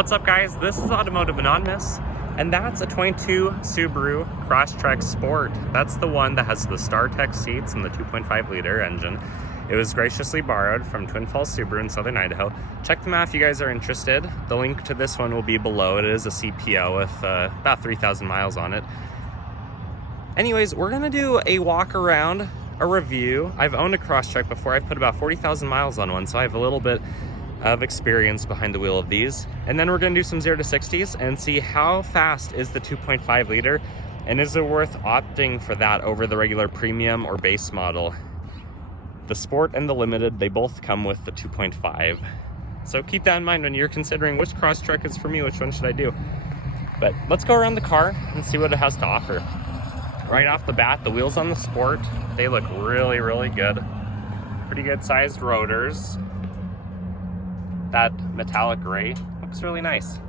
What's up guys, this is Automotive Anonymous, and that's a 22 Subaru Crosstrek Sport. That's the one that has the StarTech seats and the 2.5 liter engine. It was graciously borrowed from Twin Falls Subaru in Southern Idaho. Check them out if you guys are interested. The link to this one will be below. It is a CPO with about 3,000 miles on it. Anyways, we're gonna do a walk around, a review. I've owned a Crosstrek before. I've put about 40,000 miles on one, so I have a little bit of experience behind the wheel of these. And then we're gonna do some 0 to 60s and see how fast is the 2.5 liter and is it worth opting for that over the regular premium or base model. The Sport and the Limited, they both come with the 2.5. So keep that in mind when you're considering which Crosstrek is for me, which one should I do. But let's go around the car and see what it has to offer. Right off the bat, the wheels on the Sport, they look really, really good. Pretty good sized rotors. That metallic gray looks really nice.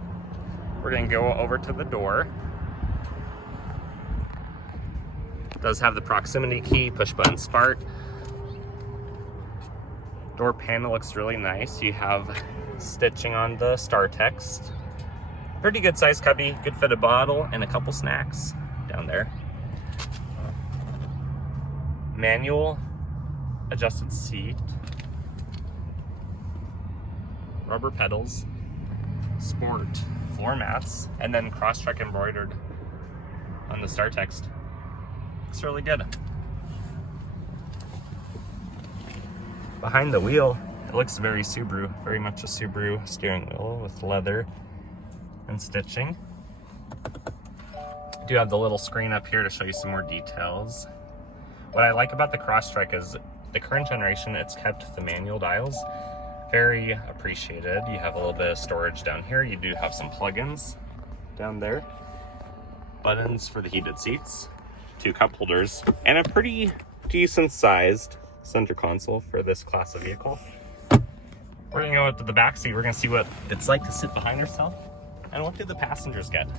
We're gonna go over to the door. It does have the proximity key, push button start. Door panel looks really nice. You have stitching on the StarTech. Pretty good size cubby, good fitted bottle, and a couple snacks down there. Manual adjusted seat. Rubber pedals, Sport floor mats, and then Crosstrek embroidered on the StarTech. Looks really good. Behind the wheel, it looks very Subaru, very much a Subaru steering wheel with leather and stitching. I do have the little screen up here to show you some more details. What I like about the Crosstrek is the current generation, it's kept the manual dials. Very appreciated. You have a little bit of storage down here. You do have some plugins down there. Buttons for the heated seats, 2 cup holders, and a pretty decent sized center console for this class of vehicle. We're gonna go to the back seat. We're gonna see what it's like to sit behind yourself. And what do the passengers get?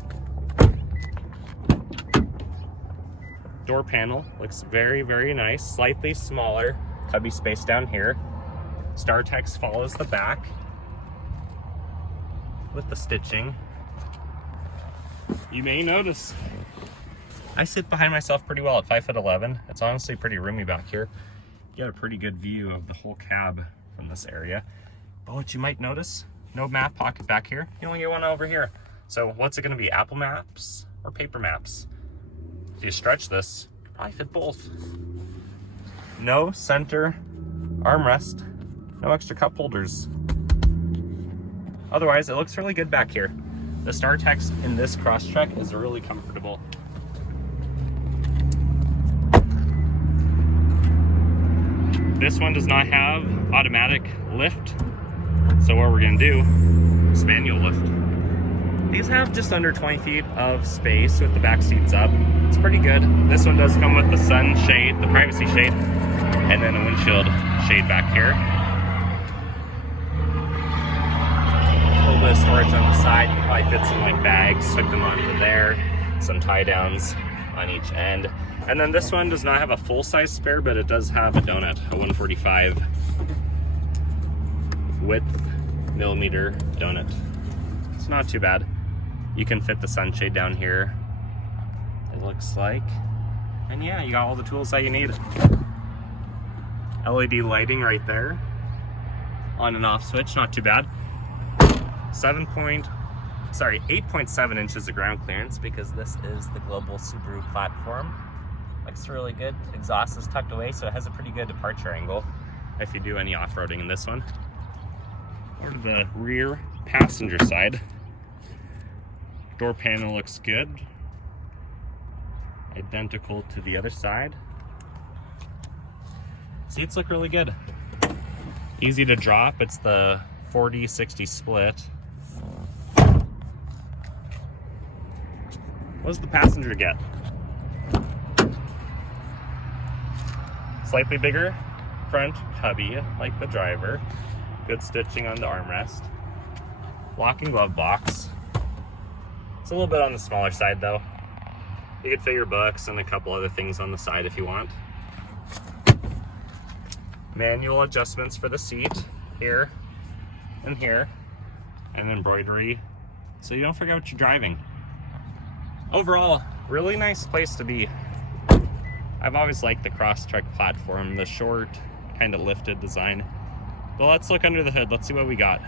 Door panel looks very, very nice. Slightly smaller cubby space down here. StarTech follows the back with the stitching. You may notice I sit behind myself pretty well at 5'11". It's honestly pretty roomy back here. You get a pretty good view of the whole cab from this area. But what you might notice, no map pocket back here. You only get one over here. So what's it gonna be, Apple Maps or paper maps? If you stretch this, you could probably fit both. No center armrest. No extra cup holders. Otherwise, it looks really good back here. The StarTech in this Crosstrek is really comfortable. This one does not have automatic lift. So what we're gonna do is manual lift. These have just under 20 feet of space with the back seats up. It's pretty good. This one does come with the sun shade, the privacy shade, and then a windshield shade back here. A little bit of storage on the side. You can probably fit some like bags, hook them onto there, some tie downs on each end. And then this one does not have a full-size spare, but it does have a donut, a 145 width millimeter donut. It's not too bad. You can fit the sunshade down here, it looks like. And yeah, you got all the tools that you need. LED lighting right there. On and off switch, not too bad. 8.7 inches of ground clearance because this is the global Subaru platform. Looks really good. Exhaust is tucked away, so it has a pretty good departure angle if you do any off-roading in this one. Over to the rear passenger side. Door panel looks good. Identical to the other side. Seats look really good. Easy to drop. It's the 40-60 split. What does the passenger get? Slightly bigger front cubby, like the driver. Good stitching on the armrest. Lock and glove box. It's a little bit on the smaller side though. You could fit your books and a couple other things on the side if you want. Manual adjustments for the seat here and here, and embroidery so you don't forget what you're driving. Overall, really nice place to be. I've always liked the Crosstrek platform, the short, kind of lifted design. But let's look under the hood. Let's see what we got.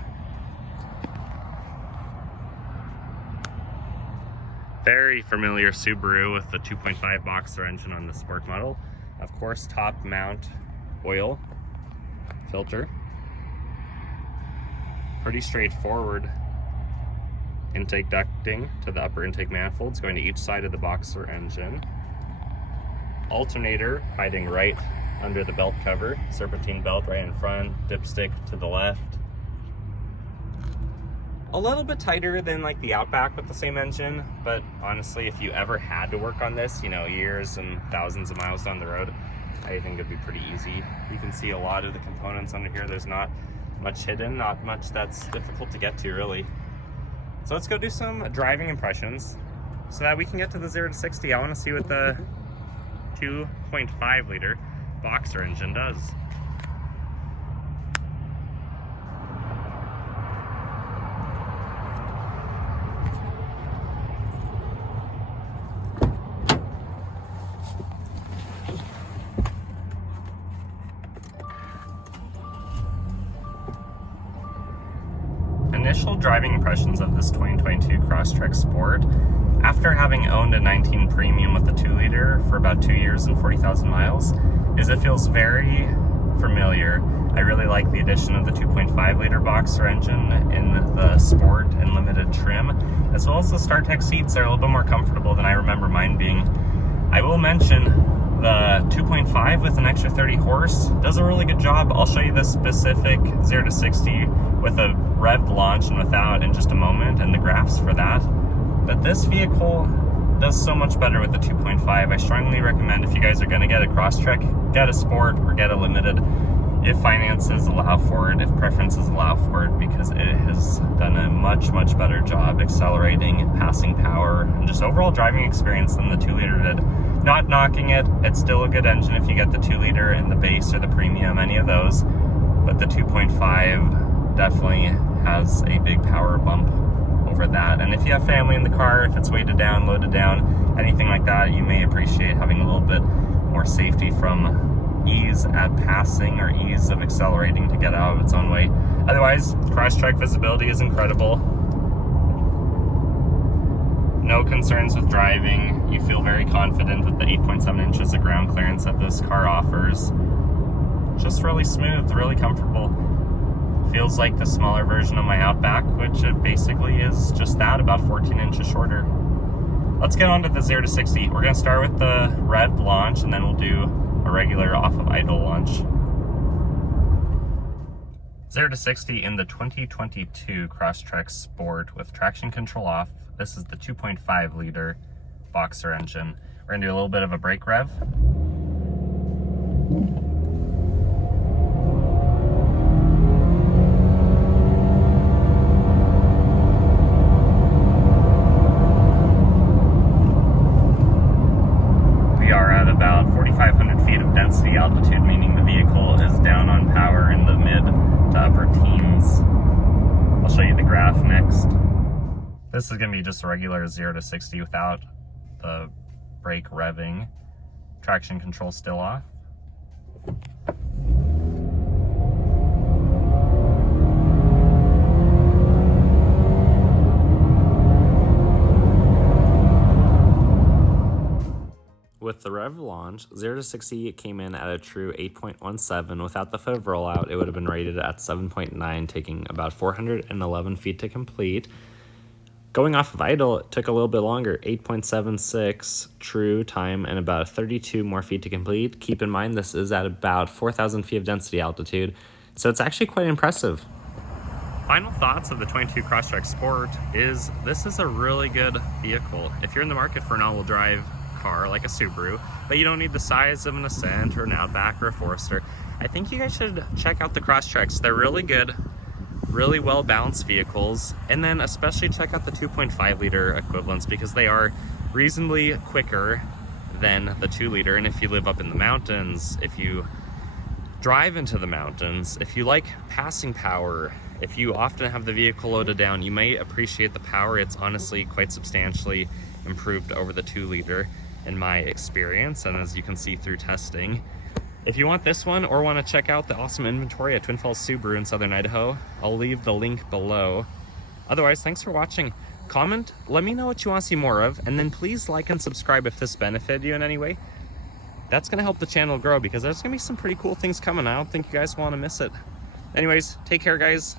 Very familiar Subaru with the 2.5 boxer engine on the Sport model. Of course, top mount oil filter. Pretty straightforward intake ducting to the upper intake manifolds going to each side of the boxer engine. Alternator hiding right under the belt cover. Serpentine belt right in front, dipstick to the left. A little bit tighter than like the Outback with the same engine, but honestly, if you ever had to work on this, you know, years and thousands of miles down the road, I think it'd be pretty easy. You can see a lot of the components under here. There's not much hidden, not much that's difficult to get to, really. So let's go do some driving impressions so that we can get to the 0 to 60. I want to see what the 2.5 liter boxer engine does. Initial driving impressions of this 2022 Crosstrek Sport, after having owned a 19 Premium with the 2-liter for about 2 years and 40,000 miles, is it feels very familiar. I really like the addition of the 2.5-liter boxer engine in the Sport and limited trim, as well as the StarTech seats are a little bit more comfortable than I remember mine being. I will mention the 2.5 with an extra 30 horse does a really good job. I'll show you the specific 0 to 60 with a revved launch and without in just a moment, and the graphs for that. But this vehicle does so much better with the 2.5. I strongly recommend, if you guys are going to get a Crosstrek, get a Sport or get a Limited, if finances allow for it, if preferences allow for it, because it has done a much better job accelerating, passing power, and just overall driving experience than the 2-liter did. Not knocking it, it's still a good engine if you get the 2-liter in the base or the Premium, any of those, but the 2.5 definitely has a big power bump over that. And if you have family in the car, if it's weighted down, loaded down, anything like that, you may appreciate having a little bit more safety from ease at passing or ease of accelerating to get out of its own way. Otherwise, Crosstrek visibility is incredible. No concerns with driving. You feel very confident with the 8.7 inches of ground clearance that this car offers. Just really smooth, really comfortable. Feels like the smaller version of my Outback, which it basically is just that, about 14 inches shorter. Let's get on to the 0 to 60. We're going to start with the revved launch, and then we'll do a regular off of idle launch. 0 to 60 in the 2022 Crosstrek Sport with traction control off. This is the 2.5 liter boxer engine. We're going to do a little bit of a brake rev. About 4,500 feet of density altitude, meaning the vehicle is down on power in the mid to upper teens. I'll show you the graph next. This is going to be just a regular 0 to 60 without the brake revving. Traction control still off. With the rev launch, 0 to 60 came in at a true 8.17. Without the foot of rollout, it would have been rated at 7.9, taking about 411 feet to complete. Going off of idle, it took a little bit longer, 8.76 true time and about 32 more feet to complete. Keep in mind, this is at about 4,000 feet of density altitude, so it's actually quite impressive. Final thoughts of the 22 Crosstrek Sport is this is a really good vehicle. If you're in the market for an all-wheel drive car like a Subaru, but you don't need the size of an Ascent or an Outback or a Forester, I think you guys should check out the Crosstreks. They're really good, really well balanced vehicles, and then especially check out the 2.5 liter equivalents because they are reasonably quicker than the 2 liter. And if you live up in the mountains, if you drive into the mountains, if you like passing power, If you often have the vehicle loaded down, you may appreciate the power. It's honestly quite substantially improved over the 2-liter in my experience, and as you can see through testing. If you want this one or want to check out the awesome inventory at Twin Falls Subaru in Southern Idaho, I'll leave the link below. Otherwise, thanks for watching. Comment, let me know what you want to see more of, and then please like and subscribe if this benefited you in any way. That's going to help the channel grow because there's going to be some pretty cool things coming. I don't think you guys want to miss it. Anyways, take care, guys.